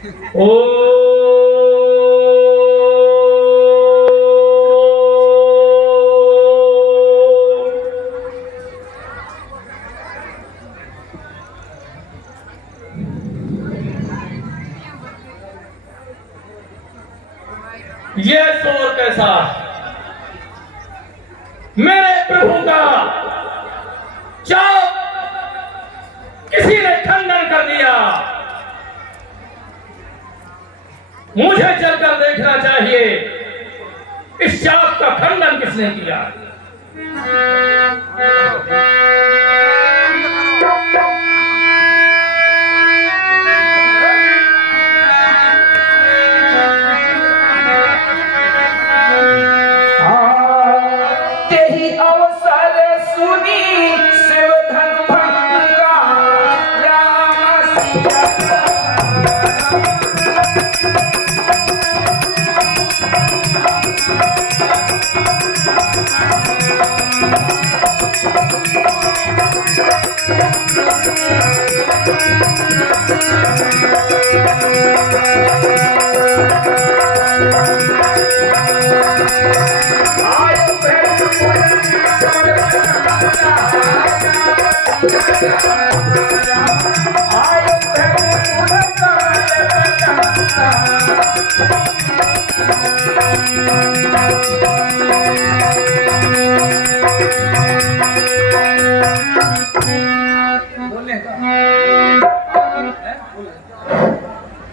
ओ ये शोर कैसा? मेरे प्रभु का चाप किसी ने खंडन कर दिया। मुझे चलकर देखना चाहिए इस चाप का खंडन किसने किया।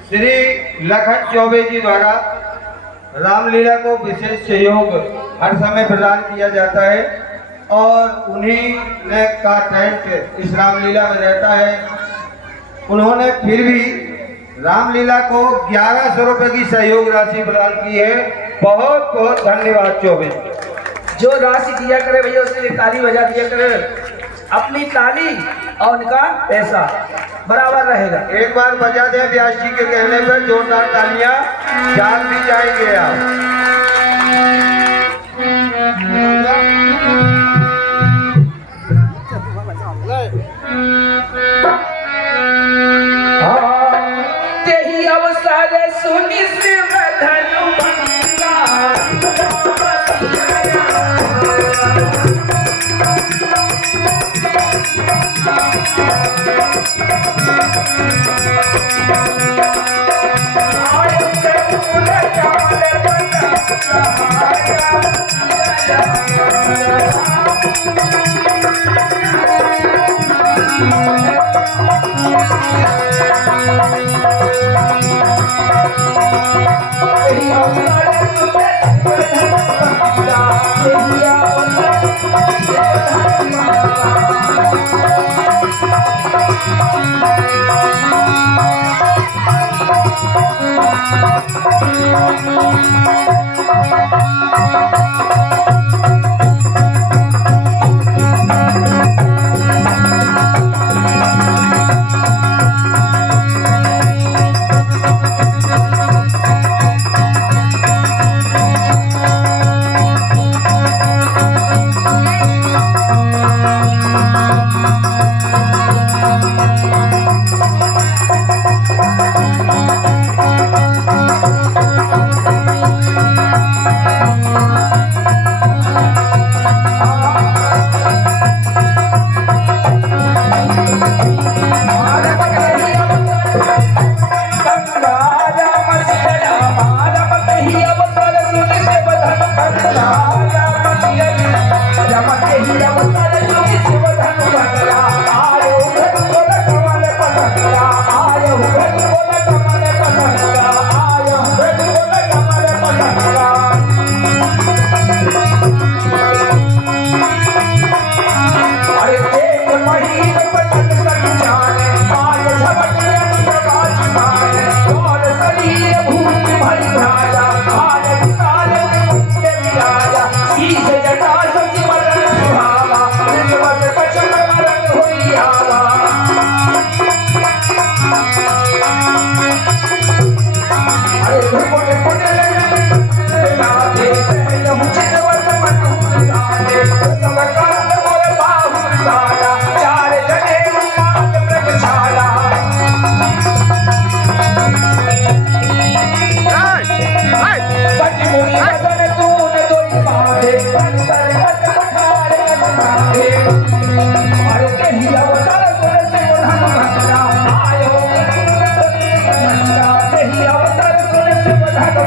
श्री लखन चौबे जी द्वारा रामलीला को विशेष सहयोग हर समय प्रदान किया जाता है और उन्हीं ने का टेंट इस रामलीला में रहता है। उन्होंने फिर भी रामलीला को 1100 रुपए की सहयोग राशि प्रदान की है। बहुत बहुत धन्यवाद चौबे। जो राशि दिया करे भैया उसके लिए ताली बजा दिया करे। अपनी ताली और उनका पैसा बराबर रहेगा। एक बार बजा दें व्यास जी के कहने पर जोरदार तालियां। जान भी जाएंगे आप। तेही अवसर सुनि शिव धनु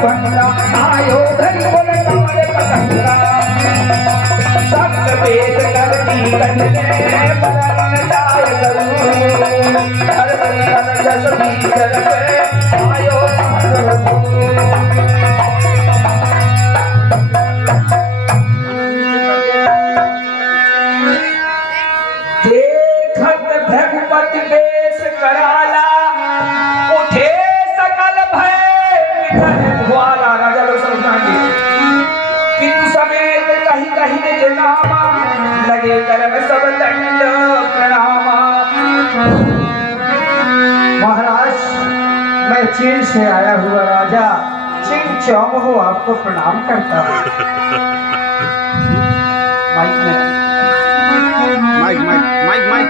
बंदा आयो धरी बोले कमरे पतंगा सक्त वेद करती कन्ने बरन जाय करूं हर बंधन जस भीतर पे आयो देखत भगवत बेस कराला उठे सकल भय निकल ग्वाला राजा लोग समझाएंगे किंतु समेत कहीं कहीं निज नामा लगे करम सब दंड प्रणामा। महाराज, मैं चीन से आया हुआ राजा चिंग चौंग हो आपको प्रणाम करता हूँ। माइक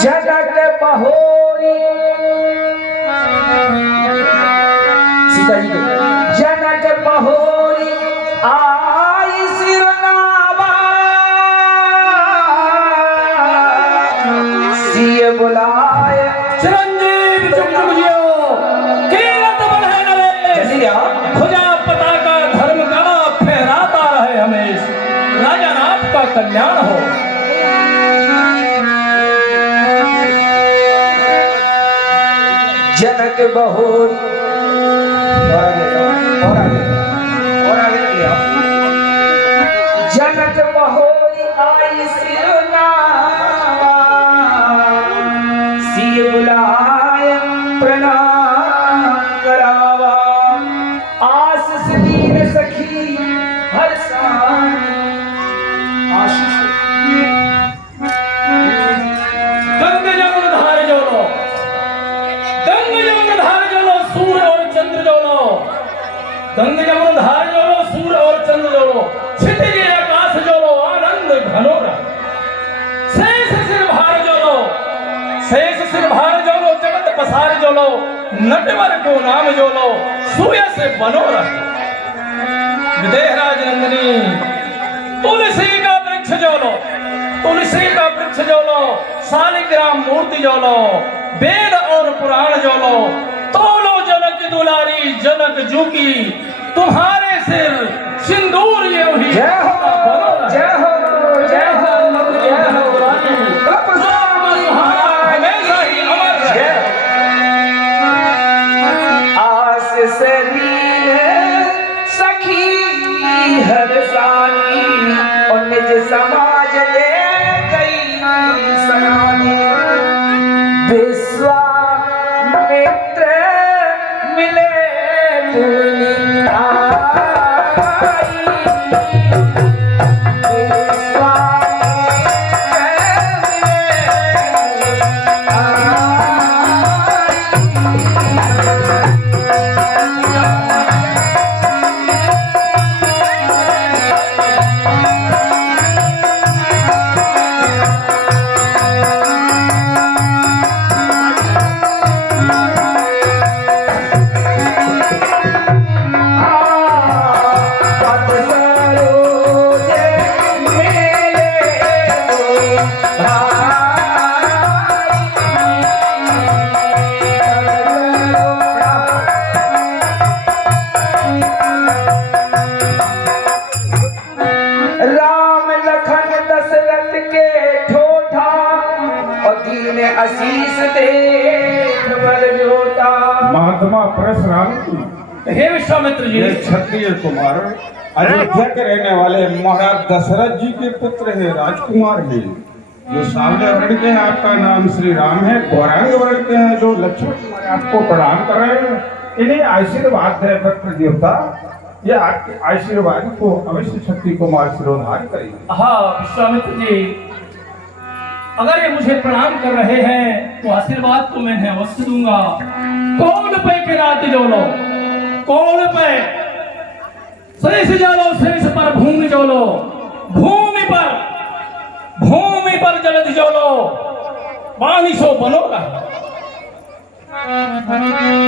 जगत बहोरी सीता जी के जनक बहोरी आई सिरनावा सिय बुलाए चिरंजीव चुप चुप जियो कीरत बढ़े नरेश खुजा पताका धर्म का फहराता रहे हमेश राजा नाथ का कल्याण हो। जनक बहोरी और आगे लिया जनक बहोरी आई सिरनावा सिय बुलाए प्रणाम करावा आशीष दीन सखी हर आशीष गंग जमुन धार जोलो गंग जमुन धार जोलो सूर्य और चंद्र जोलो गंग जमुन धार जोलो सूर्य और चंद्र जोलो क्षितिज आकाश जोलो आनंद घनोरा शेष सिर भार जोलो शेष सिर भार जोलो जगत पसार जोलो नटवर को नाम जोलो सूर्य से बनोरा विदेहराज नंदिनी तुलसी का वृक्ष जोलो तुलसी का वृक्ष जोलो शालिग्राम मूर्ति जोलो वेद और पुराण जोलो तोलो जनक दुलारी जनक जुकी तुम्हारे सिर सिंदूर ये ही जय हो जय हो जय हो जय हो तुम्हारा हमेशा ही अमर रहे। आस सलीन सखी हर सानी और निज समाज ले गई सनानी विश्वामित्र मिले पुनि आई राम लखन दशरथ के ठोठा और दीन आशीष देख बल जोता। महात्मा परशुराम की हे विश्वामित्र जी ये क्षत्रिय कुमार अयोध्या के रहने वाले महाराज दशरथ जी के पुत्र है, राजकुमार है। जो सावले वर्ण के हैं, आपका नाम श्री राम है। गौरांग वर्ण के हैं जो लक्ष्मण कुमार आपको प्रणाम कर रहे हैं। इन्हें आशीर्वाद है वक्र देवता, ये आपके आशीर्वाद को अवश्य शक्ति कुमार सिरोधार करेंगे। हाँ विश्वामित्र जी, अगर ये मुझे प्रणाम कर रहे हैं तो आशीर्वाद तो मैं अवश्य दूंगा। कौन पे के रात जोलो कौन पे शेष जालो शेष पर भूमि जोलो भूमि पर जलद जोलो पानी सो बनोगा।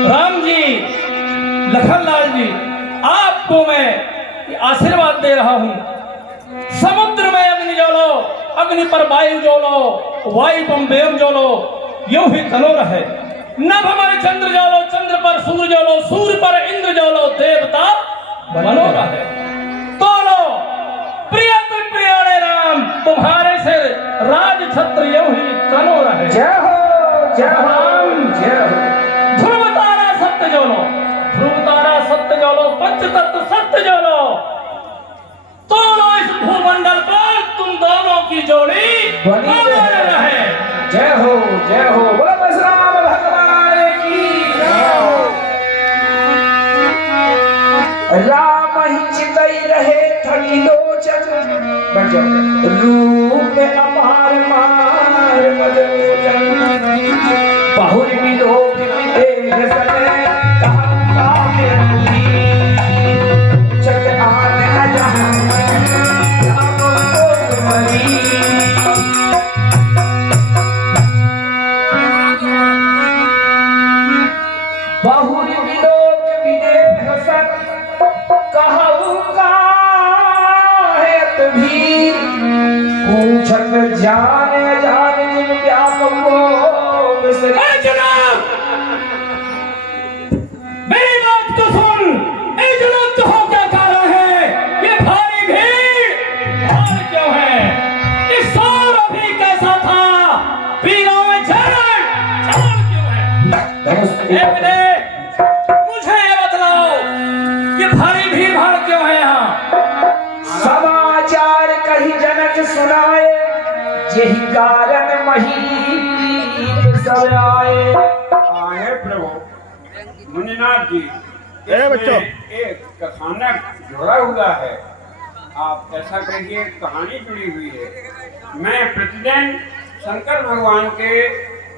राम जी लखनलाल जी, आपको मैं आशीर्वाद दे रहा हूं। समुद्र में अग्नि जोलो अग्नि पर वायु जोलो वायु पर व्योम जोलो यूं ही तनो रहे। नभ पर चंद्र ज्वलो, चंद्र पर सूर्य ज्वलो, सूर्य पर इंद्र ज्वलो, देवता बनो रहे। तो लो प्रियत प्रियाणे राम, तुम्हारे से राज छत्र यूं ही तनो रहे। जय हो जय हो जय हो। ध्रुव तारा सत्य ज्वलो, ध्रुव तारा सत्य ज्वलो, पंचतत्व सत्य ज्वलो। तो लो इस भूमंडल पर तुम दोनों की जोड़ी बनी बनी रहे। जय हो जय हो। बोलो परशुराम भगवान की जय हो। राम ही चितई रहे थकिलोचन, रूप में अपार मार मदोचन। बहुर विलोक विदेह सने, कहा काहे चक आन अजहन, राम को मरी। बहुर विलोक विदेह सन, कहु काहे भीर। पूछत जाने जाने जिन व्यापको बिसरी। ए जनाब, मेरी बात को सुन। ए जनाब, तो हो क्या कारण है? ये भारी भीड़ और क्यों है? इस साल अभी कैसा था? पीरों में झगड़ क्यों है? ए विदेह, मुझे ये बतलाओ, ये भारी भीड़ भाड़ क्यों है यहाँ? समाचार कही जनक सुनाए, यही कारण महीप सब आए। आए प्रभु मुनिनाथ जी, इसमें एक कथानक जुड़ा हुआ है। आप ऐसा कहिए कहानी जुड़ी हुई है। मैं प्रतिदिन शंकर भगवान के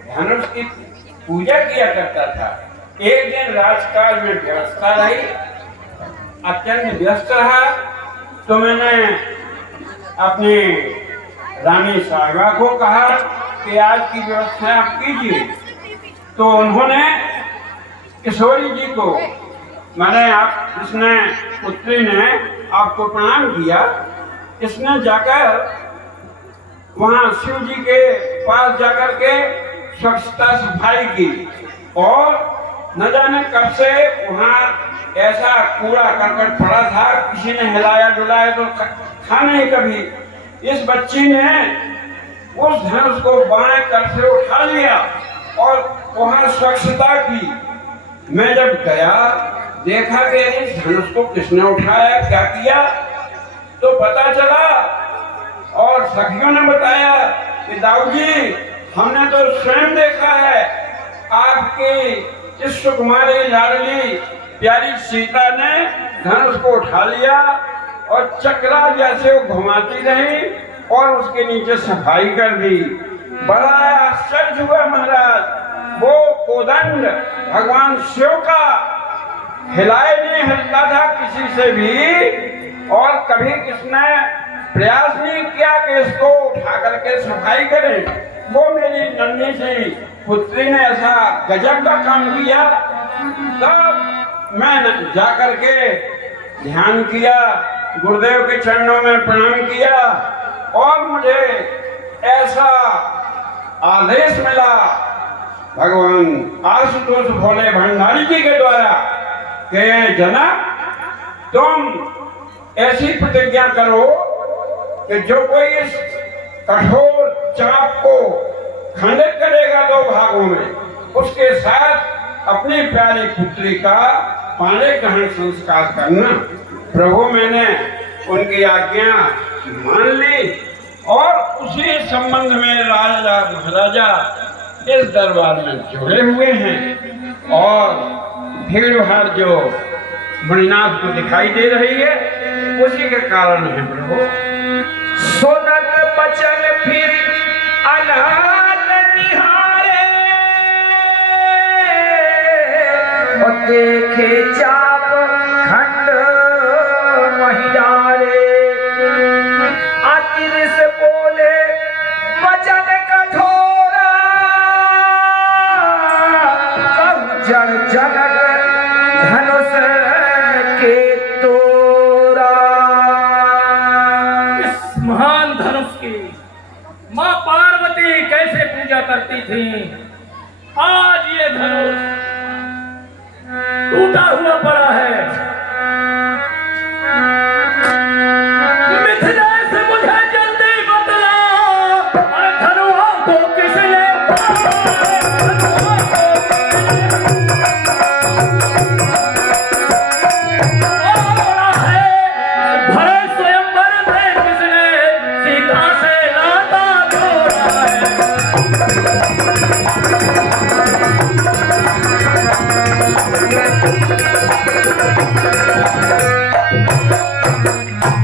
धनुष की पूजा किया करता था। एक दिन राजकाज में व्यवस्था रही, अत्यंत व्यस्त रहा, तो मैंने अपनी रानी साहिबा को कहा कि आज की व्यवस्था आप कीजिए। तो उन्होंने किशोरी जी को, मैंने आप इसने पुत्री ने आपको प्रणाम किया, इसने जाकर वहाँ शिव जी के पास जाकर के स्वच्छता सफाई की और न जाने कब से वहाँ ऐसा कूड़ा करकट पड़ा था, किसी ने हिलाया डुलाया तो था नहीं कभी। इस बच्ची ने उस धनुष को बाएं कर से उठा लिया और वहाँ स्वच्छता की। मैं जब गया देखा कि इस धनुष को किसने उठाया, क्या किया, तो पता चला और सखियों ने बताया कि दाऊ जी, हमने तो स्वयं देखा है आपकी इस सुकुमारी लाडली प्यारी सीता ने धनुष को उठा लिया और चक्रा जैसे वो घुमाती रही और उसके नीचे सफाई कर दी। बड़ा आश्चर्य हुआ महाराज। वो कोदंड भगवान शिव का हिलाए नहीं हिलता था किसी से भी, और कभी किसने प्रयास नहीं किया कि इसको उठा करके सफाई करे। वो मेरी नन्ही सी पुत्री ने ऐसा गजब का काम किया। तब मैं जाकर के ध्यान किया, गुरुदेव के चरणों में प्रणाम किया और मुझे ऐसा आदेश मिला भगवान आशुतोष भोले भंडारी जी के द्वारा कि जनाब, तुम ऐसी प्रतिज्ञा करो कि जो कोई इस कठोर चाप को खंडित करेगा 2 भागों में, उसके साथ अपनी प्यारी पुत्री का पाले ग्रहण संस्कार करना। प्रभु मैंने उनकी आज्ञा मान ली और उसी संबंध में राजा महाराजा इस दरबार में जुड़े हुए हैं और भीड़ भाड़ जो मणिनाथ को दिखाई दे रही है उसी के कारण है प्रभु। सुनत बचन फिर अनहद निहारे, और देखे चाप खंड महिलारे। आतिर से बोले वचन कठोरा, कब जड़ जनक धनुष के तोरा। इस महान धनुष की माँ पार्वती कैसे पूजा करती थी, आज ये धनुष टूटा हुआ पड़ा है। मिथिला से मुझे जल्दी बतला, धनुआ को किसने तोड़ा है? भरे स्वयंवर में किसने सीता से नाता जोड़ा है?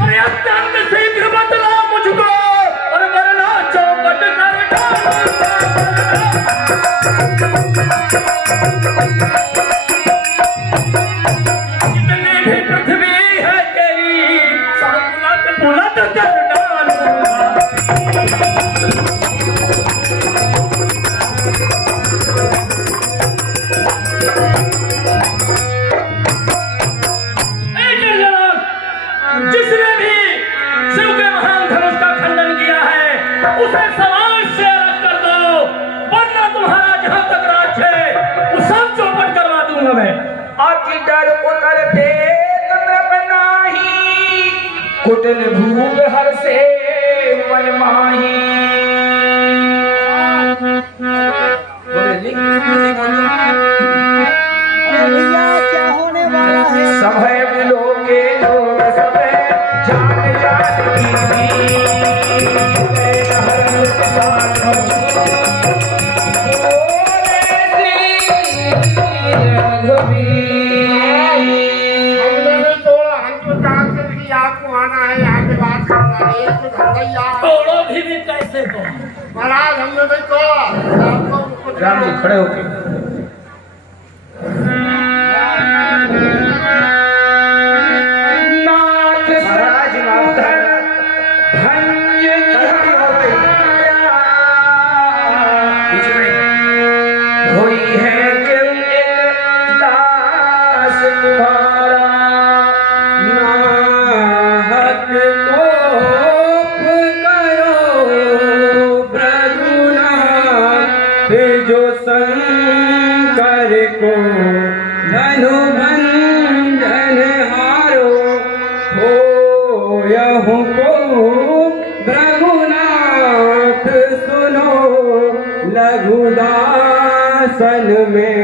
अरे अत्यंत शीघ्र बतला मुझको, और वरना चौपट कर डालूंगा। जितनी भी पृथ्वी है तेरी, सब उलट पुलट कर डालूंगा। जिसने भी शिव के महान धनुष का खंडन किया है, उसे समाज से अलग कर दो, वरना तुम्हारा जहां तक राज है वो सब चौपट करवा दूंगा मैं। आखि डर उतरते तंद्र नाही, कुटिल भूप हर से मन माही। क्या होने वाला है? सभय बिलो के लोग सभय जान जान की आपको आना है, यहाँ पे बात करना है, ये तो धंधैया। तोड़ो भी कैसे तो महाराज हमने नहीं तोड़ा, आपको राम जी खड़े होके नाथ महाराज माता भंज बीच में होई है क्यों एक दास तुम्हारा नाहक कोप करो ब्रघुनाथ जो शंकर को धनु भंजन हारो हो यहु को ब्रघुनाथ सुनो लघुदासन में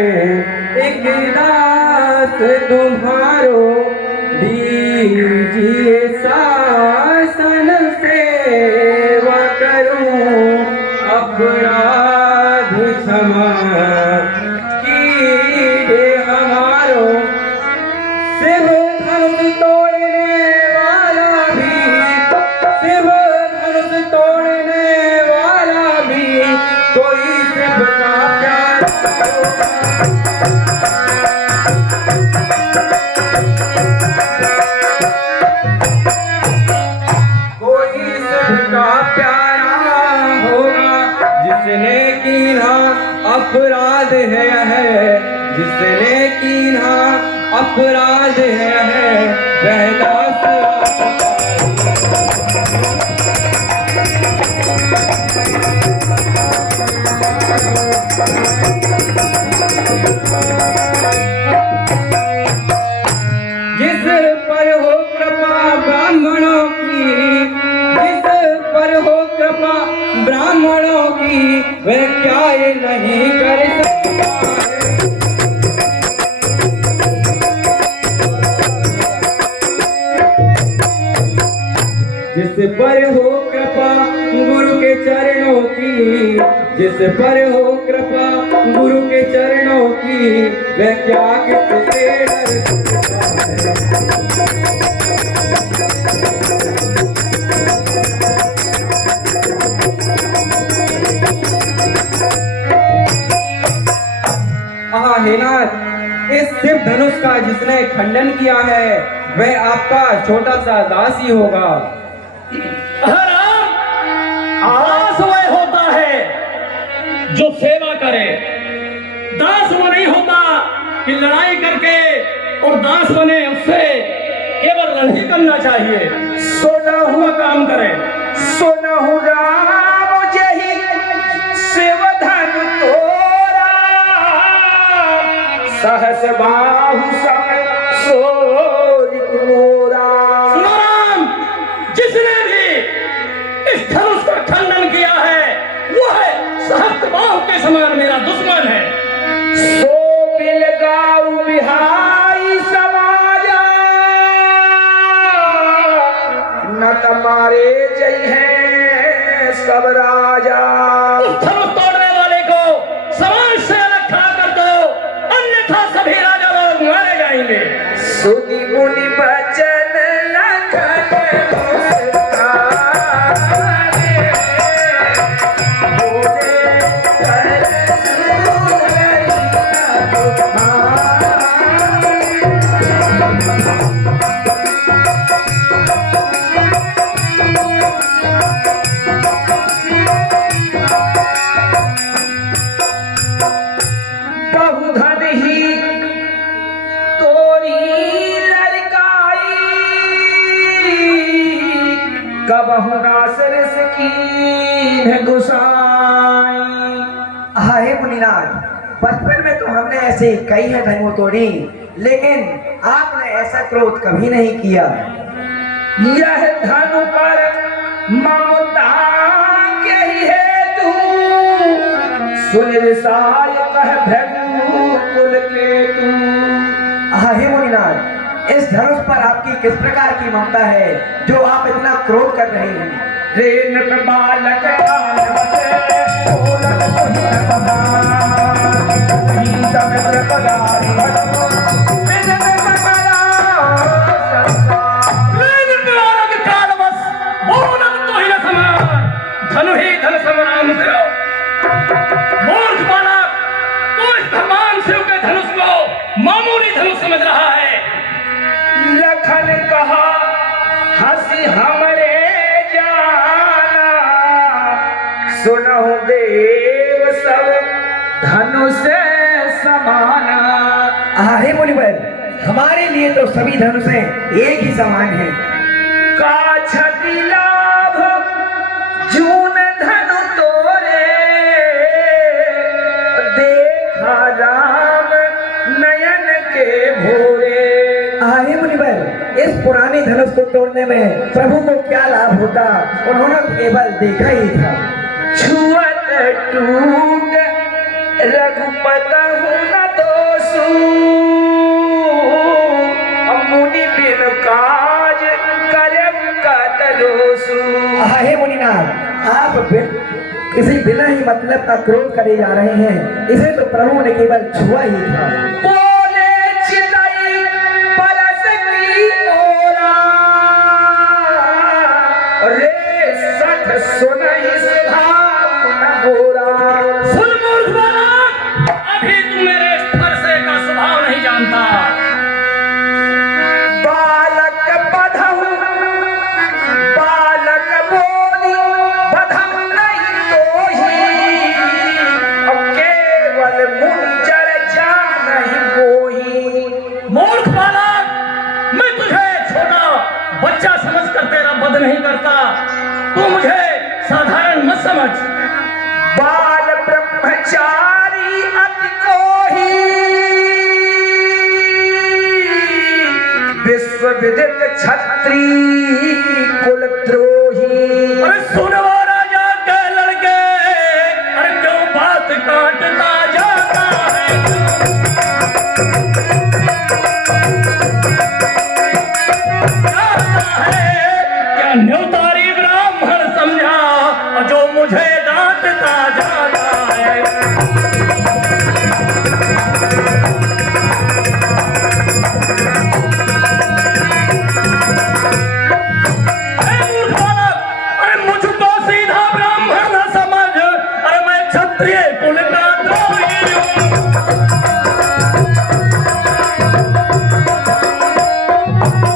एक दास तुम्हारो दीजिए शासन सेवा करूं अपराध क्षमा कीजिए हमारो शिव धनुष तोड़ने वाला भी शिव धनुष तोड़ने वाला भी कोई शिव का प्यारा कोई सबका प्यारा होगा जिसने कीना अपराध है जिसने कीना अपराध है वह दास जिस पर हो कृपा ब्राह्मणों की जिस पर हो कृपा ब्राह्मणों की वह क्या ये नहीं कर सकता है। जिस पर हो कृपा गुरु के चरणों की जिस पर हो कृपा गुरु के चरणों की वह क्या किससे डर सकता है। हे नाथ, इस शिव धनुष का जिसने खंडन किया है वह आपका छोटा सा दास ही होगा। दास वह होता है जो सेवा करे, दास वो नहीं होता कि लड़ाई करके और दास बने, उससे केवल लड़ाई करना चाहिए, सोना हुआ काम करे। सोना राम जही शिव धन तोरा सहस बाहु सम सोई मोरा। सुनो राम, जिसने भी इस धनुष का खंडन किया है वो है सहस्त्रबाहु के समान मेरा दुश्मन है। सो बिलगाऊ बिहाई समाजा न तुम्हारे जय है सब राजा। उस धनुष तोड़ने वाले को समाज से अलग खड़ा कर दो, अन्यथा सभी राजा लोग मारे जाएंगे। सुनी मुनि बचन लखन बहुधन ही तोरी लड़काई कबहु नासरस की गुसाई। हाय मुनिनाथ, बचपन में तो हमने ऐसे कई है धनुष तोड़ी, लेकिन आपने ऐसा क्रोध कभी नहीं किया। यह धनु पर ममता के ही हेतु सुन रिसाय कह भृगु कुल केतु। हाय मुनिनाथ, इस धनुष पर आपकी किस प्रकार की ममता है जो आप इतना क्रोध कर रहे हैं? रेन पे बालक कानवसे बोलत कोहि न सदा कहीं समुद्र पदारी भटको बिजन सकला संसार। रेन पे बालक कानवस बोलत कोहि न समान, धनु ही धन समराम से। मूर्ख बालक, तू इस भगवान शिव के धनुष को मामूली धनुष समझ रहा है। लखन कहा हंसी हमरे जाना सुनहु देव सब धनुष समाना। हाय मुनिवर, हमारे लिए तो सभी धनुषें एक ही समान हैं। का छति लाभ जून धनु तोरे देखा राम नयन के भोरे। हाय मुनिवर, इस पुराने धनुष को तोड़ने में प्रभु को क्या लाभ होता, उन्होंने केवल देखा ही था। छुअत टूट रघुपत न दोषु मुनि बिन काज करम कतलोसु। हाय मुनिनाथ, आप किसी बिना ही मतलब का क्रोध करे जा रहे हैं, इसे तो प्रभु ने केवल छुआ ही था। बोले चितई परस की ओरा रे सठ सुनई सुधाम न बोरा। सुन मूर्ख बालक, अभी तू मेरे स्पर्श का स्वभाव नहीं जानता। बालक बधहु बालक बोली बधम नहीं तोही अब केवल मुंजर जा नहीं बोही। मूर्ख बालक, मैं तुझे छोटा बच्चा समझकर तेरा वध नहीं करता, तू मुझे साधारण मत समझ। बाल ब्रह्मचारी अति कोही विश्व विदित छत्री कुलद्रोही। अरे सुनो राजा के लड़के, अरे क्यों बात काटता जाता है? जाता है क्या न्योतारी ब्राह्मण समझा जो मुझे डांटता जाता है? अरे मुझको सीधा ब्राह्मण न समझ, अरे मैं क्षत्रिय कुल का द्रोही हूँ।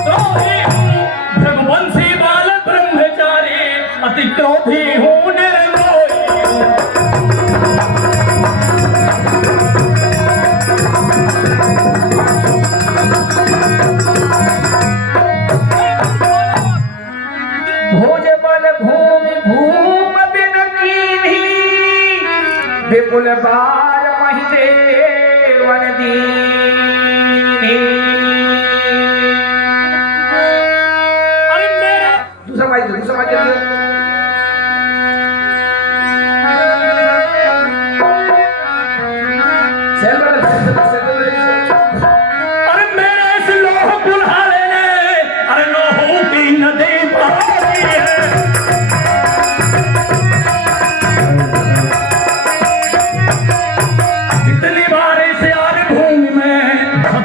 द्रोही हूँ, भृगुवंशी बाल ब्रह्मचारी, अति क्रोधी हूँ, निर्मोही हूँ। भोज बल भूमि भूम बिन कीन्ही विपुल बार महिदेवन दी।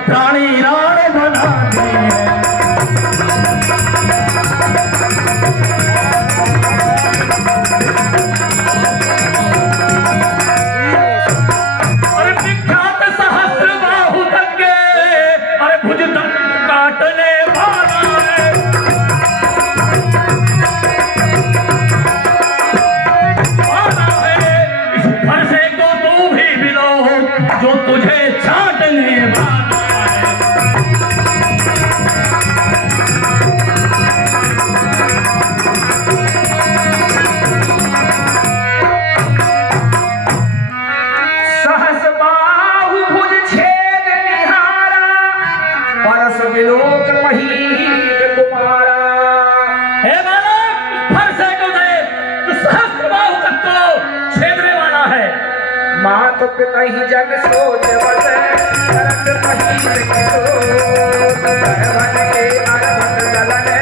प्राणी राण बनाते हैं। अरे विख्यात सहस्र बाहु गंगे, अरे भुज तक काटने वाला है। इस फरसे को तू भी मिलो जो तुझे छाटने वाला है। सहस बाहु भुज छेद निहारा, परस विलोक महीप कुमारा। हे बालक, फरसे को देख, तो सहस्र बाहु तक को छेदने वाला है। मात पिता ही जग सोच बसे, करत महीप किशोर। भवन के अरबन गगने,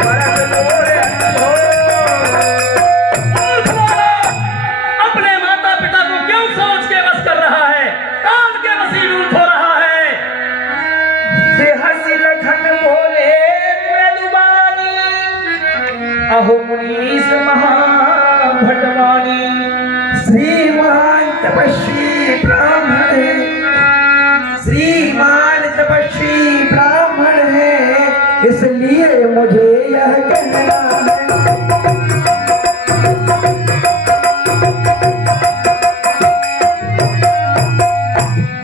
परस मोर अनमोल। मूर्ख बालक, अपने माता पिता को क्यों सोच के बस कर रहा है? कान के वसीलूट हो रहा है। बेहसी लखन बोले मृदुबानी, अहो मुनीस महाभटवानी। श्रीमान तपस्वी ब्राह्मण है, श्रीमान तपस्वी ब्राह्मण है, इसलिए मुझे यह कहना है।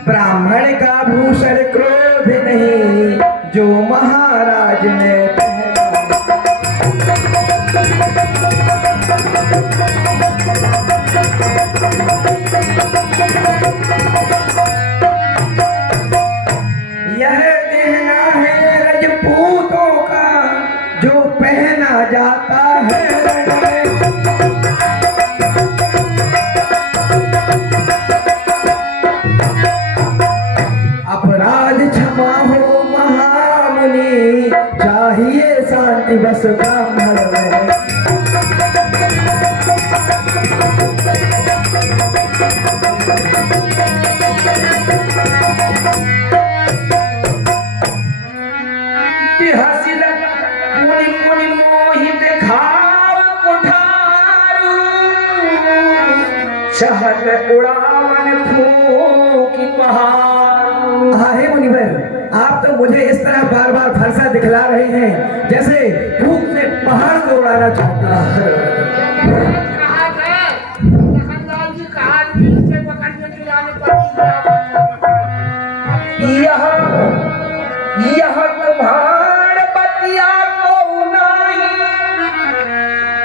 ब्राह्मण का भूषण क्रोध नहीं, जो महाराज ने पहना। यह गहना है रजपूतों का, जो पहना जाता है रण में। अपराध क्षमा हो महामुनि, चाहिए शांति बस ब्राह्मण में। बिहसी मुनि मुनि मोहि देखाव कुठारू, शहर उड़ावन फूकी पहाड़। आहे मुनिवर, आप तो मुझे इस तरह बार बार फरसा दिखला रहे हैं जैसे फूक से पहाड़ को उड़ाना चाहता है। कहा था लखनलाल जी, कहा से पकड़ के चुराने यह तुम्हार बतिया को नाही,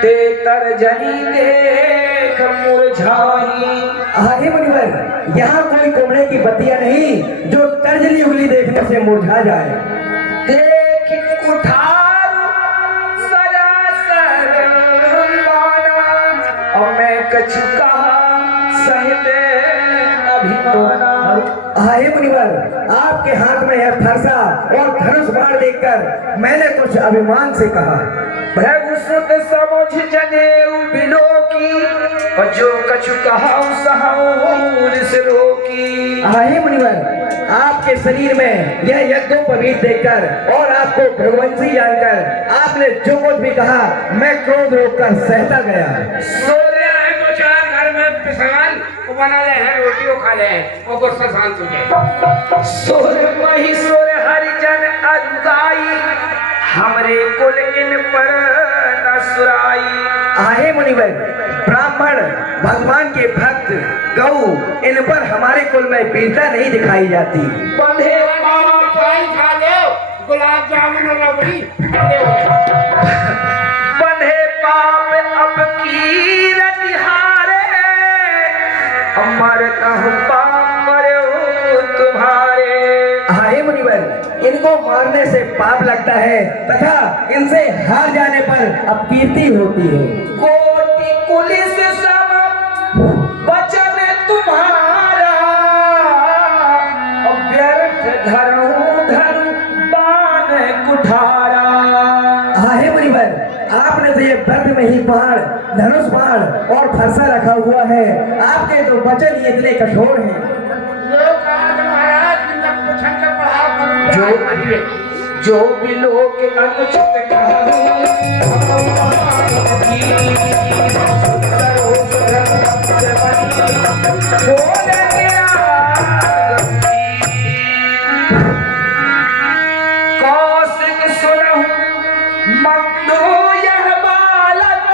ते तर्जनी देख मुरझाई। आहे मुनिवर, यहाँ कोई कोमड़े की बत्तियां नहीं जो तर्जनी उंगली देखने से मुरझा जाए। देख कुठार सरासर माना, और मैं कछु कहा सहित अभिमाना। आहे मुनिवर, आपके हाथ में है फरसा और धनुष बाण देखकर मैंने कुछ अभिमान से कहा। भृगु सुत समझ जनेऊ बिलो की, और जो कछु कहा सहाउर से रोकी। आहे मुनिवर, आपके शरीर में यह यज्ञोपवीत देखकर और आपको भगवंशी जानकर आपने जो कुछ भी कहा मैं क्रोध रोककर सहता गया। सोरे है दो चार घर में पिसवाल वो बना ले हैं, रोटी वो खा ले हैं, वो गुस्सा शांत हो जाए। सोर मही सोर हरिजन अरुदाई, हमरे कुल इन पर न सुराई। आहे मुनिवर, ब्राह्मण भगवान के भक्त गौ, इन पर हमारे कुल में वीरता नहीं दिखाई जाती। बंधे मिठाई खा ले, गुलाब जामुन और रबड़ी बंधे पाप अब की रतिहारे, अमर कहु पाप मरो तुम्हारे। आहे मुनिवर, इनको मारने से पाप लगता है तथा इनसे हार जाने पर अपकीर्ति होती है। कोटि पुलिस सब वचन तुम्हारा, व्यर्थ धरऊं धन बाण कुठारा। आहे मुनिवर, आपने तो ये व्रत में ही बाण, धनुष बाण और फरसा रखा हुआ है। आपके तो वचन ही इतने कठोर हैं। लोग कहा महाराज कि न पूछन के पढ़ा जो भी लोग अनुचित कौशिक सुनहु मंदो यह बालक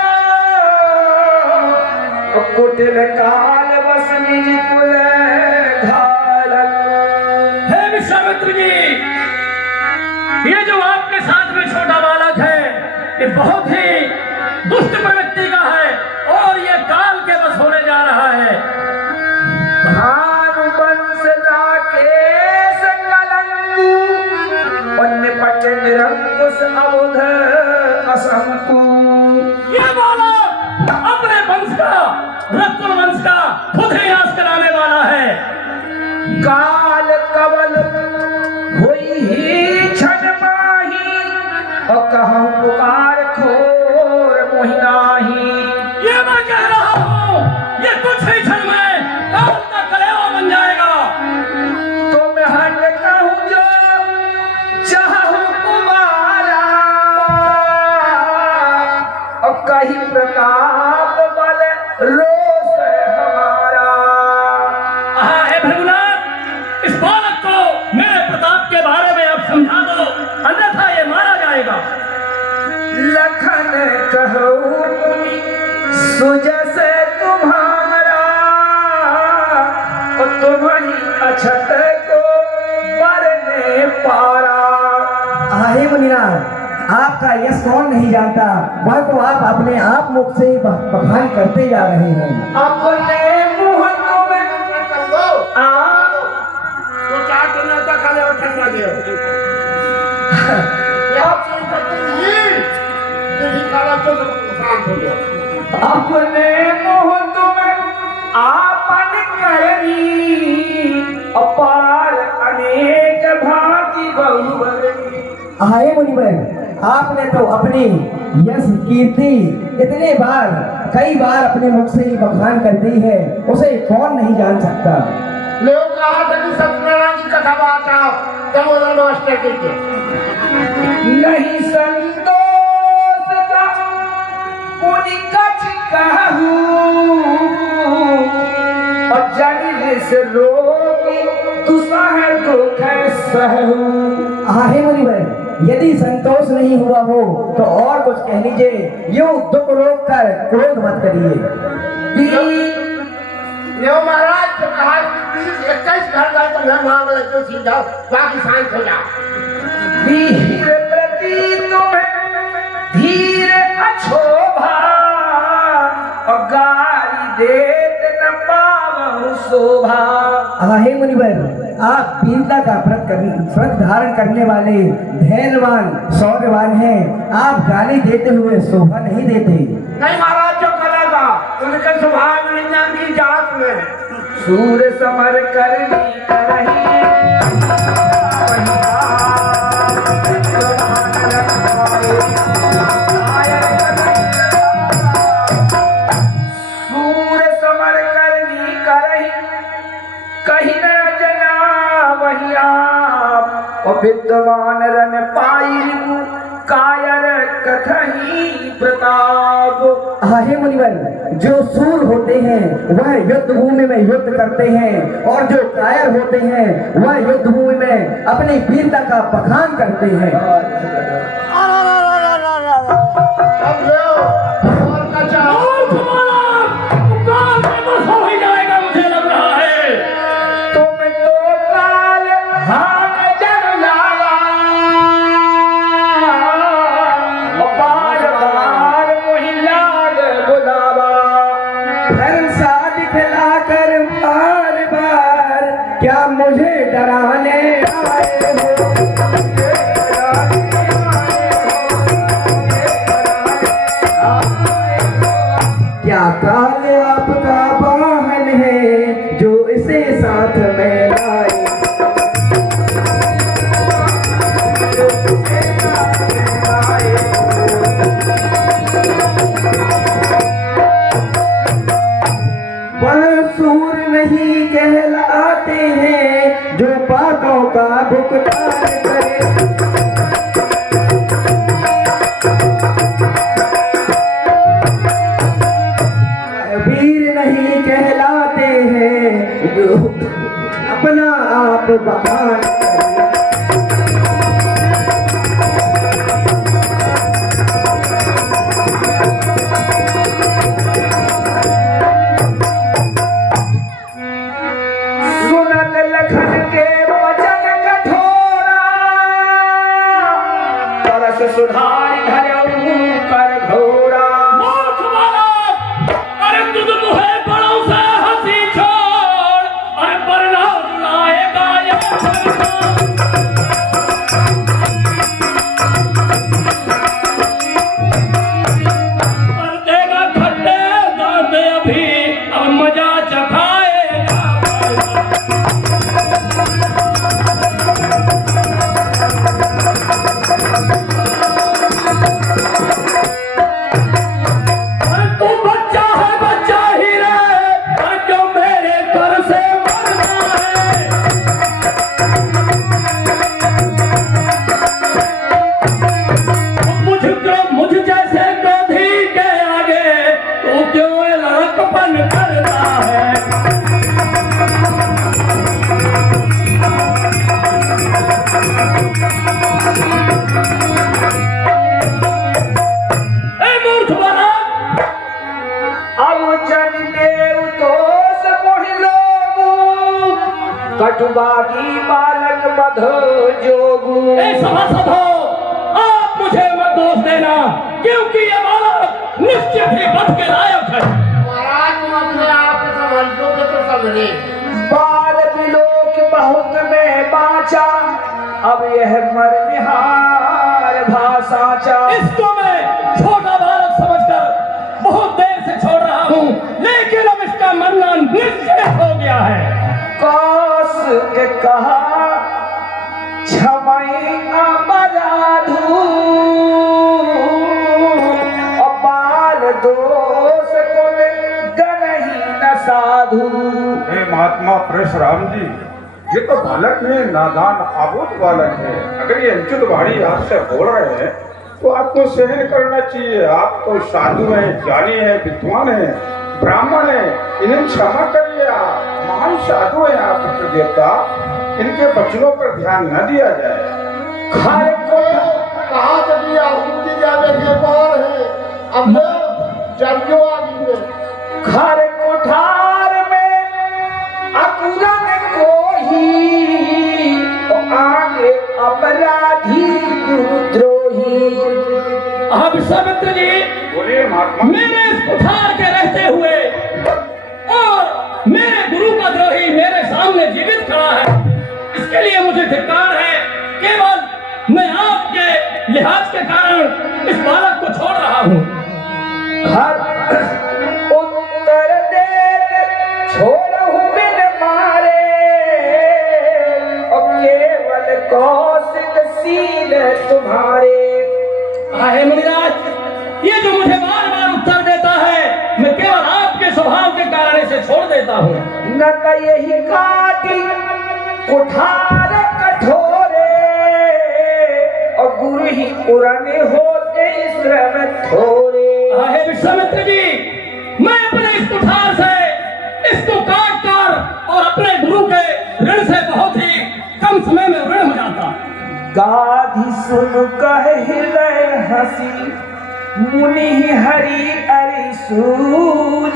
कुटिल काल बस निज कुल घालक। हे विश्वामित्र जी, ये जो आपके साथ में छोटा बालक है, ये बहुत ही दुष्ट प्रवृत्ति का है और ये काल के बस होने जा रहा है। भानु वंश राकेश कलंकु निपट निरंकुश अवध असंकु। ये बालक अपने वंश का, रत्न वंश का खुद ही नाश कराने वाला है। काल कवल हुई ही क्षण माही और कहूँ पुकार खोर मोहिनाही। ये मैं कह रहा हूँ, ये कुछ ही क्षण में काल का कलेवा बन जाएगा। तुम हट कहूँ जो चाहूँ कुमारा और कहीं प्रताप बल रोष हमारा। हाँ हे भृगुनाथ, इस बालक को मेरे प्रताप के बारे में अब समझा दो, अन्यथा ये मारा जाएगा। लखन कहो मुनि सुजस तुम्हारा और तुम्हारी अछत को बरने पारा। आहे मुनिनाथ, आपका यश कौन नहीं जानता, वह तो आप अपने आप मुख से ही बखान करते जा रहे हैं। अपने मुँह तुम्हें तो चार दिन तक खाले और ठंडा दियो शांत हो गया। अपने मुँह तुम्हें आपन करनी अपार अनेक भांति बहुबरनी। आहे मुनिवर, आपने तो अपनी यश कीर्ति इतने बार कई बार अपने मुख से ही बखान कर दी है, उसे कौन नहीं जान सकता। लोग कहा था कि सत्यनारायण की कथा बात आओ दामोदर मास्टर के नहीं संतोष का पुनि कछ कहूँ और जनिल से रोगी दुसह दुख सहूँ। आहे मुनिवर, यदि संतोष नहीं हुआ हो तो और कुछ कह लीजिए, यूं दुख रोक कर क्रोध मत करिए। यो महाराज तो कहा 21 घर गए तो मैं मांग ले तो सीधा बाकी शांत हो जाओ। वीर प्रति तुम्हें धीर अछोभा और गाली देत न पावहु शोभा। आहे मुनिवर, आप वीरता का व्रत धारण करने वाले धैर्यवान शौर्यवान हैं, आप गाली देते हुए शोभा नहीं देते। नहीं महाराज जो करेगा उनके स्वभाव में नाम की जात में सूर समर करनी करही सूर समर करनी करही कही न जना वहिया और विद्वान रन पाई कायर कथही प्रताप। आहे मुनिवर, जो सूर होते हैं वह युद्ध भूमि में युद्ध करते हैं और जो कायर होते हैं वह युद्ध भूमि में अपनी वीरता का बखान करते हैं। अब लो और कचा और तुम्हारा काल के बस हो ही जाएगा, मुझे लग रहा है। तुम तो काल हाथ जग लावा और बार बार मोहि लाग बुलावा। धर्म सा दिखलाकर बार बार क्या मुझे डराने आए हो। क्या काल आपका वाहन है जो इसे साथ में लाए। वह सूर नहीं कहलाते हैं जो पापों का भुगतान सुधार धरऊ कर घोरा। मूर्ख बालक, अरे तुझ मुहे बड़ों से हंसी छोड़, अरे परिणाम लाएगा ये पर देगा खट्टे दांत अभी, अब मजा चखाएगा। अरे तू बच्चा है, बच्चा ही रहे, अरे क्यों मेरे घर से मरना है? मुझ जैसे क्रोधी के आगे तू क्यों लड़कपन करता है? ए मूर्ख बालक, अब जन देव दोष मोहि लोगु, कटुबागी बालक बध जोगु। ए सभासद हो, आप मुझे मत दोष देना, क्योंकि ये बालक निश्चित ही वध के लायक है। महाराज तुम अपने आप को समझोगे तो समझे। बाल बिलोक बहुत में बाचा, अब यह मरनिहार भाषाचा। इसको मैं छोटा बालक समझकर बहुत देर से छोड़ रहा हूँ, लेकिन अब इसका मरना निश्चय हो गया है। कौस के कहा क्षमई अपराधु, और बाल दोष को गनहि न साधु। हे महात्मा परशुराम जी, ये तो बालक है, नादान आबोध बालक है। अगर ये अंचुत वाणी आपसे बोल रहे हैं तो आपको सहन करना चाहिए। आप तो साधु हैं, ज्ञानी हैं, विद्वान हैं, ब्राह्मण हैं, इन्हें क्षमा करिए। आप महान साधु हैं, आप पितृ देवता, इनके वचनों पर ध्यान न दिया जाए। घर को कहाँ से दिया हुक्म जाने के और है। अब लो जल्दियों आदमी में घर कोठार में अकुरन कोही, और आगे अपराधी गुरुद्रोही। आप विश्वामित्र जी, बोलिए महात्मा। मेरे इस कुठार के रहते हुए और मेरे गुरु का द्रोही मेरे सामने जीवित खड़ा है, इसके लिए मुझे धिक्कार है। केवल मैं आपके लिहाज के कारण इस बालक को छोड़ रहा हूँ। घर उत्तर देत छोड़हु बिन मारे, और केवल कौशिक सील तुम्हारे। आहे मुनिराज, ये जो मुझे बार बार उत्तर देता है, मैं केवल आपके स्वभाव के कारण इसे छोड़ देता हूँ। न त यही काटी कुठार कठोरे, और गुरु ही पुराने होते श्रम थोरे। आहे विश्वामित्र जी, मैं अपने इस कुठार से इसको काट कर और अपने गुरु के ऋण से बहुत ही कम समय में ऋण हो जाता। गाधी सुन कह हृदय हसी, मुनि हरि अरि सूज।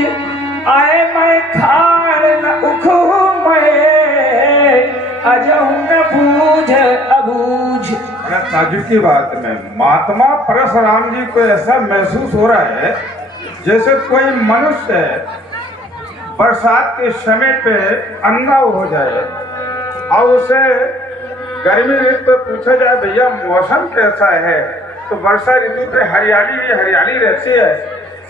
आए मैं खार न उखु मैं, अजहु न बूझ अबूझ। बड़ा ताजुब की बात में महात्मा परशुराम जी को ऐसा महसूस हो रहा है जैसे कोई मनुष्य बरसात के समय पे अंधा हो जाए और उसे गर्मी ऋतु पे पूछा जाए भैया मौसम कैसा है, तो वर्षा ऋतु पे हरियाली हरियाली रहती है।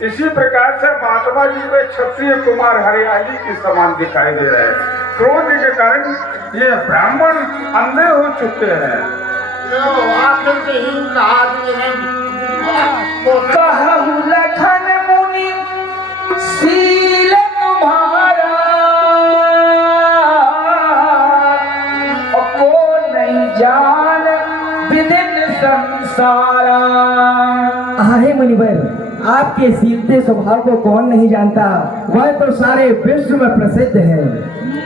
इसी प्रकार से महात्मा जी को क्षत्रिय कुमार हरियाली के समान दिखाई दे रहे हैं। क्रोध के कारण ये ब्राह्मण अंधे हो चुके हैं। लो आखिर से ही कहा दिए हैं। कहु लखन मुनि सील तुम्हारा, और को नहीं जान विदिन संसारा। आहे मुनिवर, आपके सीलते स्वभाव को कौन नहीं जानता, वह तो सारे विश्व में प्रसिद्ध है।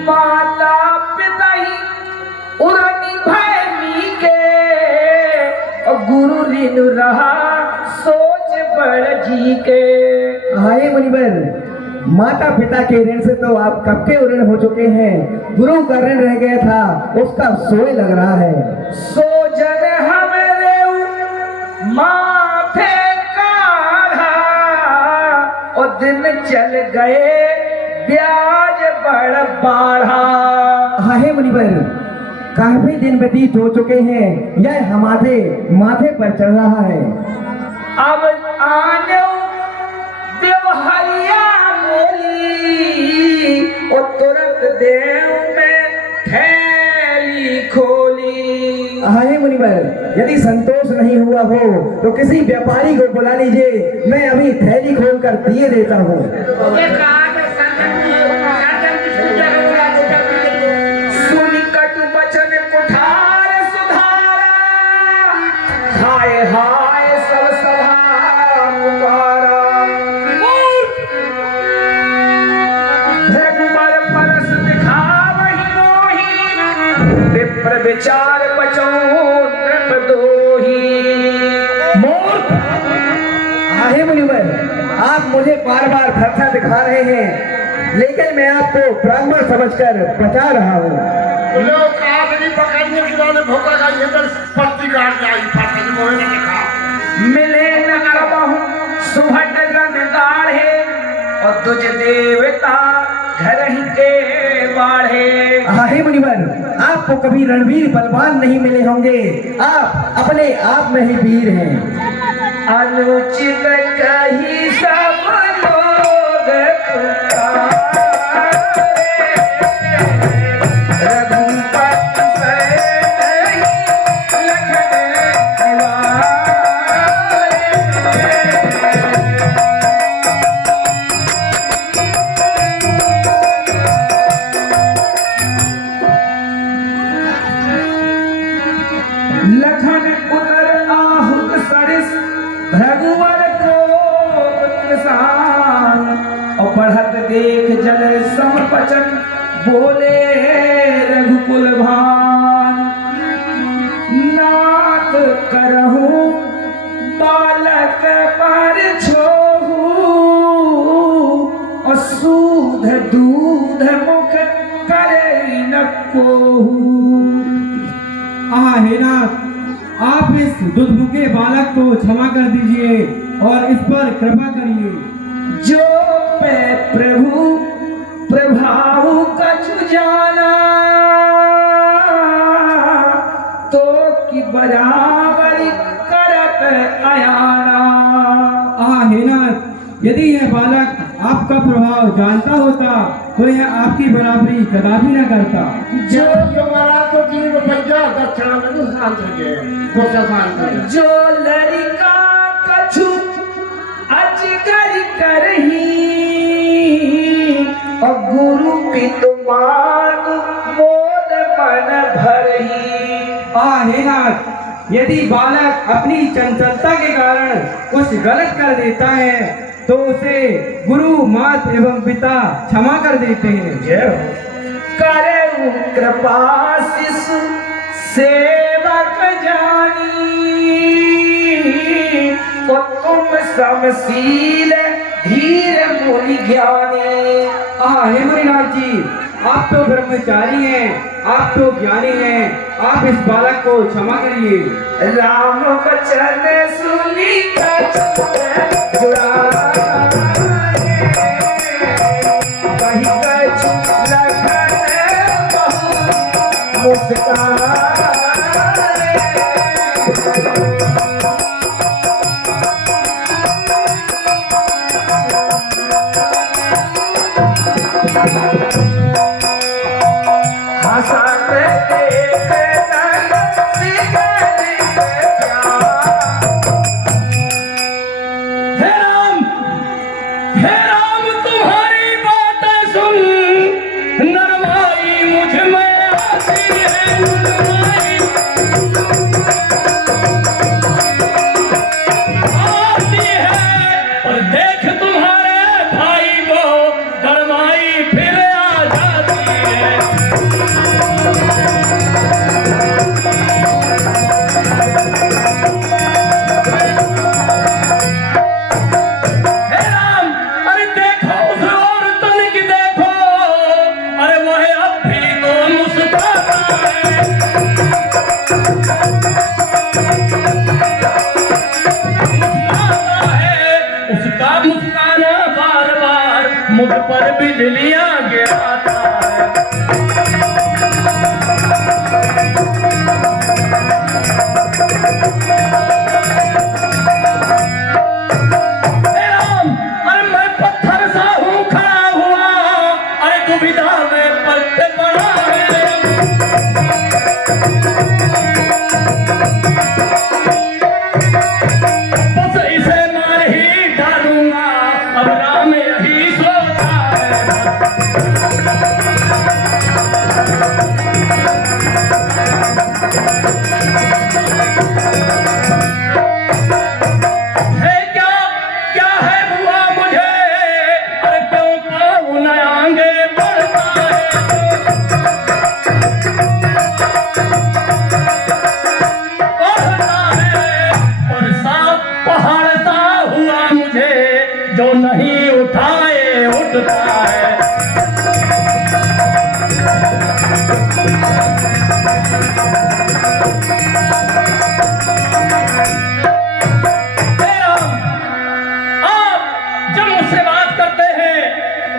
माता पिता ही उड़नी भैनी के, और गुरु ऋण रहा सोच बड़ जी के। हाय मुनिवर, माता पिता के ऋण से तो आप कब के ऋण हो चुके हैं। गुरु का ऋण रह गया था, उसका सोए लग रहा है। सो जन हमरे माथे काढ़ा और दिन चल गए ब्याज बड़ बाढ़ा। हाँ है मुनिवर, काफी दिन व्यतीत हो चुके हैं, यह हमारे माथे पर चढ़ रहा है। अब आने देवहैया बोली और तुरंत देव में थैली खोली। हाँ है मुनिवर, यदि संतोष नहीं हुआ हो तो किसी व्यापारी को बुला लीजिए, मैं अभी थैली खोल कर दिए देता हूँ। सुनी कटु बचन कुठार सुधारा, हाय हाय सब सभा पुकारा। रघुबर परस दिखावहि मोहि, विप्र विचार बचौ नृप दोही। मूर्ख! हाँ है मुनिवर, आप मुझे बार बार भरसा दिखा रहे हैं, लेकिन मैं आपको ब्राह्मण समझकर बचा रहा हूँ। लोग आदमी पकड़ने के लिए भोका का ये तो पत्ती काट जाई फाटी मोहे न दिखा। मिले न कबहु सुभट गण गाढ़े और तुझ देवता घर ही के बाढ़े। हाँ है मुनिवर, आपको कभी रणवीर बलवान नहीं मिले होंगे, आप अपने आप में ही वीर हैं। अनुचित कही सब लोग पुकारे, रघुपति सैन लखन निवारे। लखन पुत्र आहुत सरिस रघुवर को किसान, और बढ़त देख जल सम बचन बोले रघुकुल भान। नाथ करहु बालक पर छोहू, और सूध दूध मुख करे न कोहू। हे नाथ, आप इस दुधमुखे बालक को क्षमा कर दीजिए और इस पर कृपा करिए। जो पे प्रभु प्रभाव कछु जाना, तो की बराबरी करत अयाना। हे नाथ, यदि यह बालक आपका प्रभाव जानता होता तो यह आपकी बराबरी कदापि न करता। जो महाराज को 3 रुपया दक्षिणा में तो शांत हो गए, कोसा शांत हो गए। जो लड़का कछु अजगर करही, और गुरु पितु मान मोद मन भरही। हे नाथ, यदि बालक अपनी चंचलता के कारण कुछ गलत कर देता है तो उसे गुरु माता एवं पिता क्षमा कर देते हैं। करे कृपा शिशु सेवक जानी, तो तुम समशील धीर मुनि ज्ञानी। हे मुनिनाथ जी, आप तो ब्रह्मचारी हैं, आप तो ज्ञानी हैं, आप इस बालक को क्षमा करिए। राम वचन सुनी कही कछु लखन बहु मुस्कान। हसत देख नर सिकंदी से प्यार। हे राम तुम्हारी बात सुन, नरमाई मुझ में आती है, नरमाई आती है। और देख तुम्हारे भाई को नरमाई फिर है क्या क्या है हुआ मुझे, अरे क्यों पाँव न आगे बढ़ता है, बढ़ता है, और सांप पहाड़ सा हुआ मुझे, जो नहीं उठाए उठता है। जब मुझसे बात करते हैं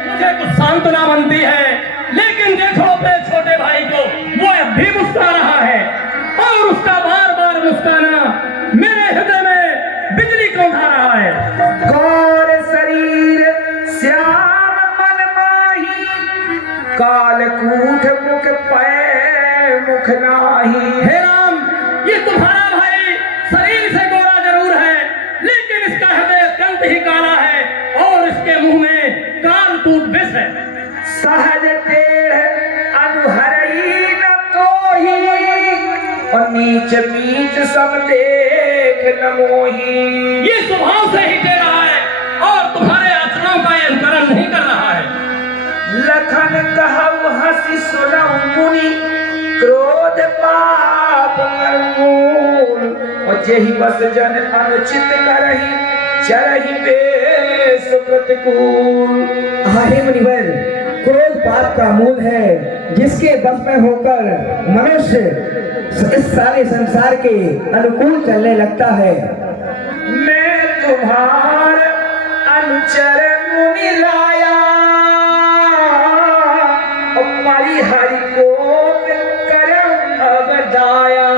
मुझे कुछ सांत्वना बनती है, लेकिन देखो अपने छोटे भाई को, वो अब भी मुस्कुरा रहा है, और उसका बार बार मुस्कुराना मेरे हृदय में बिजली को उठा रहा है। गौर शरीर श्याम मन माही, कालकूट मुख पै मुख नाही। हे राम, ये तुम्हारा भाई शरीर से गोरा जरूर है, लेकिन इसका हृदय अत्यंत ही काला है, और इसके मुंह में कालकूट विष है। सहज टेढ़ अनुहरई न तोही, और नीच नीच सब देख न मोही। ये स्वभाव से ही टेढ़ा है, और तुम्हारे आचरणों का ये अनुकरण नहीं कर रहा है। लखन कहु हंसी सुनऊ मुनि, क्रोध पाप मरमूल। और जेहि बस जन अनुचित करहि, चरहि बेश प्रतिकूल। हे मुनिवर, क्रोध पाप का मूल है, जिसके बस में होकर मनुष्य इस सारे संसार के अनुकूल चलने लगता है। मैं तुम्हार अनुचर मुनि लाया, और मारी हरि को करम अब दाया।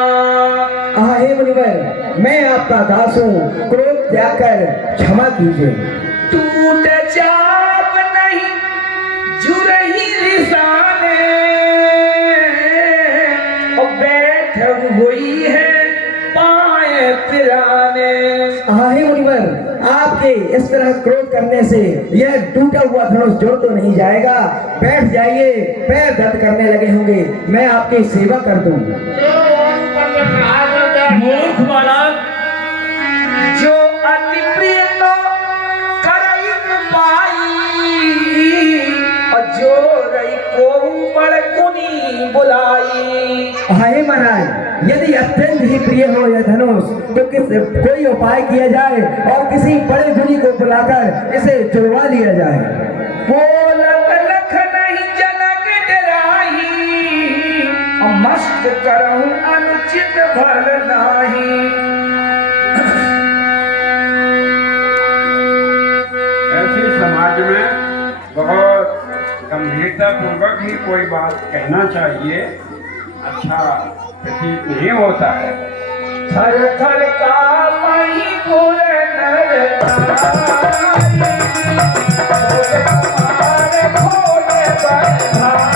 हे मुनिवर, मैं आपका दास हूँ, क्रोध त्याग कर क्षमा कीजिए। टूट चाप नहीं जुरही रिसाने, और बैठ हुई है पाए पिराने। हे मुनिवर, आपके इस तरह क्रोध करने से यह टूटा हुआ धनुष जोड़ तो नहीं जाएगा। बैठ जाइए, पैर दर्द करने लगे होंगे, मैं आपकी सेवा कर दूं। मूर्ख बालक, जो अति प्रिय तो करई पाई, और जो रई को बड़ गुनी बुलाई। हे महाराज, यदि अत्यंत ही प्रिय हो यह धनुष, तो कोई उपाय किया जाए और किसी बड़े गुनी को बुलाकर इसे जुड़वा लिया जाए। बोलत लख नहीं जनक डराही, और मस्त करहूं अनुचित भल नाही। ऐसे समाज में बहुत गंभीरता पूर्वक ही कोई बात कहना चाहिए, अच्छा प्रतीत नहीं होता है। थर थर कापहि पुर नर नारी, खोले बधाई।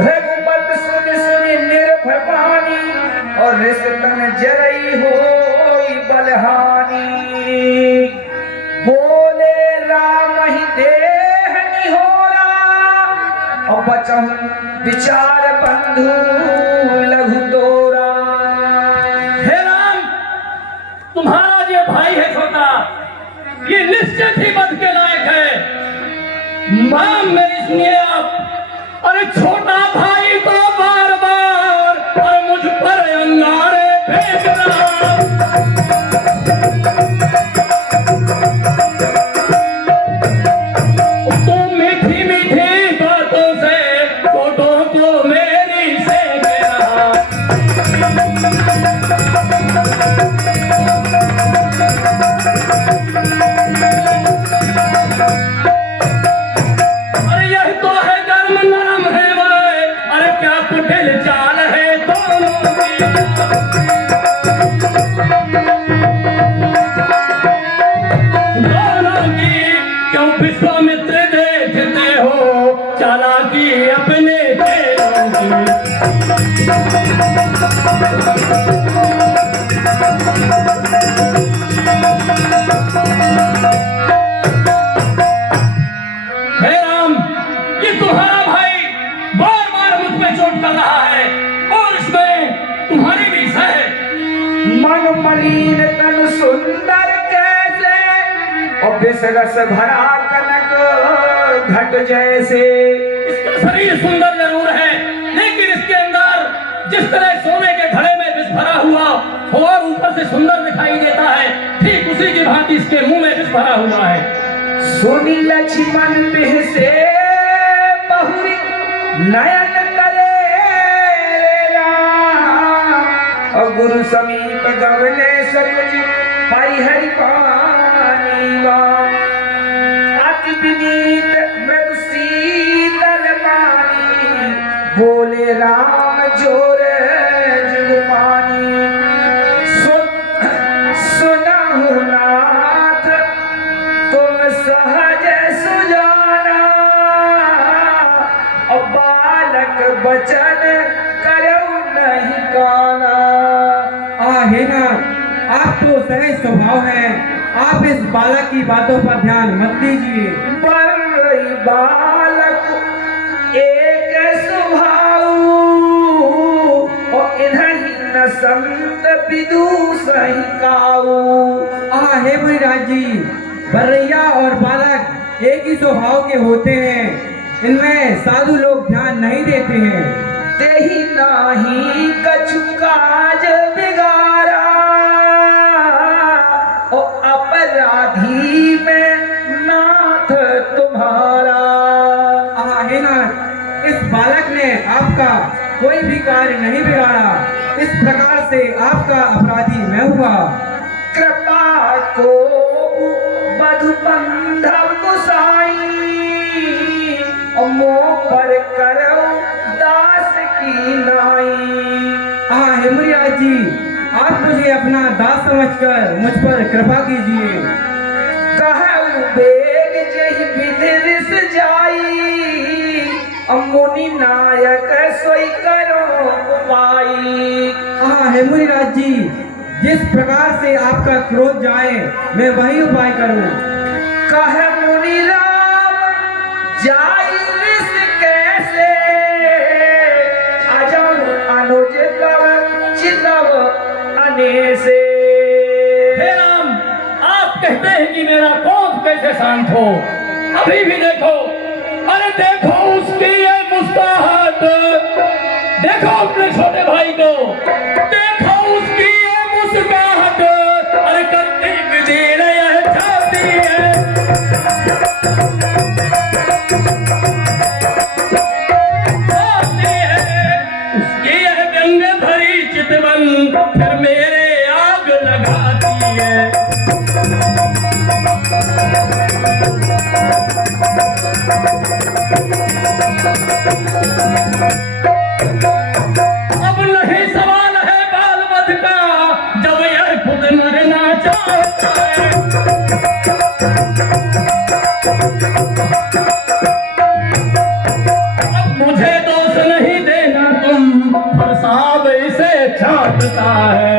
रघुपत सुनि सुनि निर्भय बानी, और रिश्तन जरई होई बलहानी। बोले राम ही देह निहोरा, और बचहु विचार बंधु लघु तोरा। हे राम, तुम्हारा ये भाई है छोटा, ये निश्चित ही बद के लायक है। मां मेरी सुनिए आप, अरे छोटा भाई तो बार बार और मुझ पर अंगारे फेंक रहा। तुम मीठी मीठी बातों से छोटों को मेरी सेक रहा। अरे यही तो है गर्म नरम है वाय, अरे क्या कुटिल चाल है दोनों की, क्यों विश्वामित्र देखते हो चालाकी अपने चेलों की। और बेसरस भरा कनक घट जैसे। इसका शरीर सुंदर जरूर है, लेकिन इसके अंदर जिस तरह सोने के घड़े में विष भरा हुआ हो और ऊपर से सुंदर दिखाई देता है, ठीक उसी की भांति इसके मुंह में विष भरा हुआ है। सुनी लक्ष्मण बिहसे बहुरी नयन करे राम। और गुरु समीप गवने सकुज परिहरि पानी वाम। अति विनीत मृदु शीतल वाणी बोले राम जोर जुबानी। सुनहु नाथ तुम सहज सुजाना। और बालक बचन करो नहीं काना। आहे ना, आप तो सहज स्वभाव है, आप इस बालक की बातों पर ध्यान मत दीजिए। बड़ी बालक एक स्वभाव और इन्हीं न संत विदूषहि काऊ। हे मुनिराज जी, बर्रैया और बालक एक ही स्वभाव के होते हैं, इनमें साधु लोग ध्यान नहीं देते हैं। तेहि नाही कछु काज बिगाड़ा और अपराधी में नाथ तुम्हारा। हे नाथ, इस बालक ने आपका कोई भी कार्य नहीं बिगाड़ा, इस प्रकार से आपका अपराधी मैं हुआ। कृपा को मधु बंधव गोसाई और मोह पर करो दास की नाई। हे मुनिराज जी, आप मुझे अपना दास समझकर मुझ पर कृपा कीजिए। कहु बेग जहि विधि रिस जाई और मुनि नायक सोई करो उपाई। हे मुनिराज जी, जिस प्रकार से आपका क्रोध जाए मैं वही उपाय करूं। कह मुनि राम जाई रिस कैसे अजम अनुज तव चितव अनेसे। हे राम, आप कहते हैं कि मेरा क्रोध कैसे शांत हो? अभी भी देखो, अरे देखो उसकी ये मुस्कुराहट, देखो अपने छोटे भाई को, देखो उसकी ये मुस्कुराहट, अरे करती विधि यह चाहती है। चाहती है उसकी यह गंग भरी चितवन, फिर मेरे आग लगाती है। अब नहीं सवाल है बाल वध का, जब यह खुद मरना चाहता है। अब मुझे दोष नहीं देना तुम, पर साहब इसे छाटता है।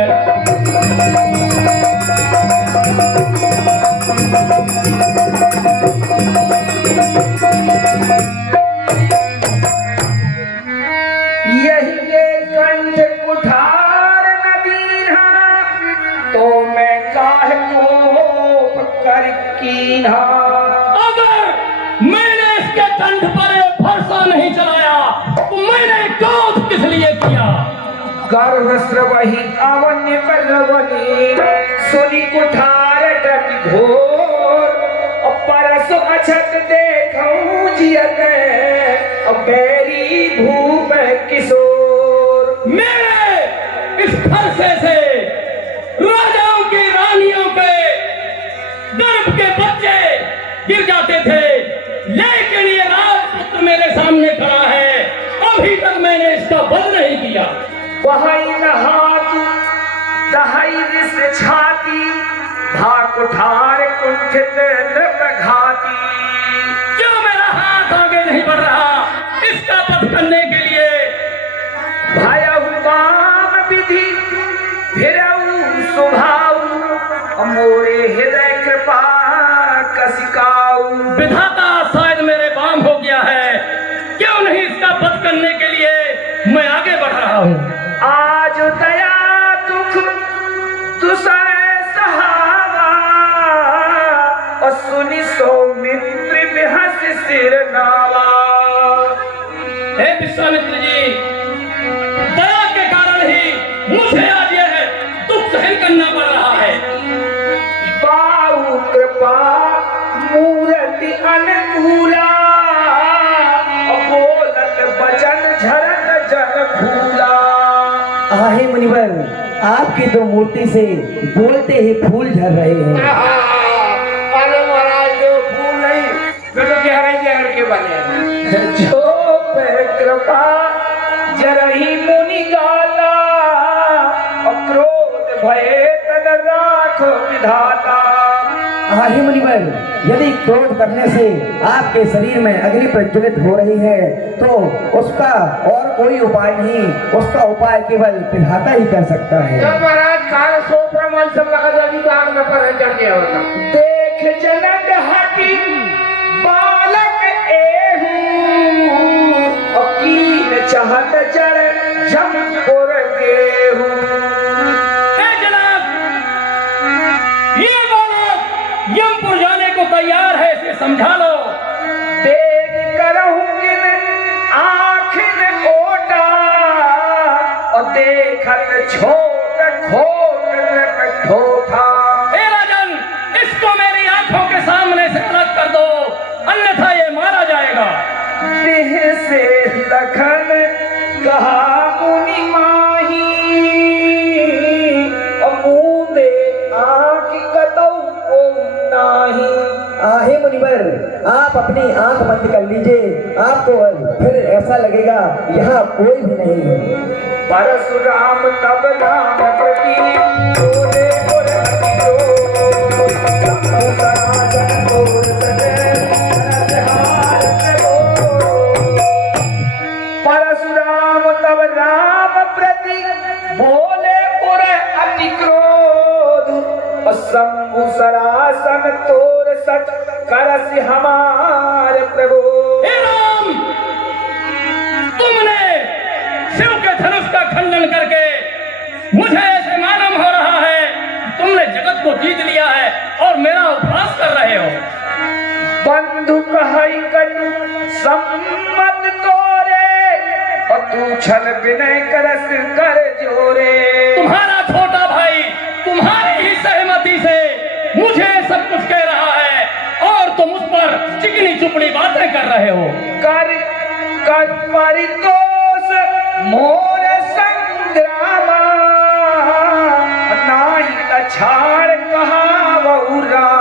यही के कंठ कुठार नदीना तो मैं काहे कोप कर कीन्हा। अगर मैंने इसके कंठ पर एक फरसा नहीं चलाया तो मैंने क्रोध किस लिए किया? गर्भस्र वही अवन्य बलवनी सुनी कुठार डट घोर और परस अछत देखूं जियत और बैरी भूप किशोर। मेरे इस फरसे से राजाओं की रानियों के गर्भ के बच्चे गिर जाते थे, लेकिन ये राजपुत्र मेरे सामने खड़ा है, अभी तक मैंने इसका वध नहीं किया। वही नहातु दहाई रिस छाती धा कुठार कुंठित नृपघाती। क्यों मेरा हाथ आगे नहीं बढ़ रहा इसका वध करने के लिए? भयहु वाम विधि भिरऊ स्वभाव मोरे हृदय कृपा कसिकाऊ। विधाता शायद मेरे बाम हो गया है, क्यों नहीं इसका वध करने के लिए मैं आगे बढ़ रहा हूँ। आज दया दुख दुसह सहावा और सिर नावा। हे विश्वामित्र जी, दया के कारण ही मुझे आज यह दुख सहन करना पड़ रहा है। बाहु कृपा मूर्ति अनुकूला, बोलत वचन झरन जन फूला। आहे मुनिवर, आपकी तो मूर्ति से बोलते ही फूल झर रहे हैं। अरे महाराज जो फूल नहीं वे तो गहराई गहर के बने हैं। जो पे कृपा जरही मुनि गाला, क्रोध भये तन राख विधाता। आहे मुनिवर, यदि क्रोध करने से आपके शरीर में अग्नि प्रज्वलित हो रही है तो उसका और कोई उपाय नहीं, उसका उपाय केवल विधाता ही कर सकता है। जब महाराज काल सोपरा मन सब लगा जाती तो आग में पर चढ़ गया होता। देख जनक हटी बालक एहू, अकील चाहत जड़ जमपुर गेहू। हे जनाब, ये बालक यमपुर जाने को तैयार है, इसे समझा लो। देख करहुँगिन आँखिन ओटा, और देखत छोट खोट ठोठा। हे राजन, इसको मेरी आंखों के सामने से अलग कर दो, अन्यथा ये मारा जाएगा। देह से लखन कहा मुनि माही, और मुँह दे आँख कतौ को नाही। आहे मुनिवर, आप अपनी आंख बंद कर लीजिए, आपको फिर ऐसा लगेगा यहाँ कोई भी नहीं है। परशुराम तब राम प्रति बोले बोले सनातन बोल सके नरसिंहार करो। परशुराम तब राम प्रति बोले उरे अति क्रोध, और शंभु सरासन तोर सच करसि हमार प्रभु। हे राम, तुमने शिव के धनुष का खंडन करके मुझे ऐसे मालूम हो रहा है तुमने जगत को जीत लिया है और मेरा उपहास कर रहे हो। बंधु कहई कटु सम्मत तोरे, और तू छल विनय करस कर जोरे। तुम्हारा छोटा भाई तुम्हारी ही सहमति से मुझे सब कुछ कह रहा है और तुम उस पर चिकनी चुपड़ी बातें कर रहे हो। कर कर परितोष मोर संग्रामा, नाही अछाड़ कहा बहु रामा।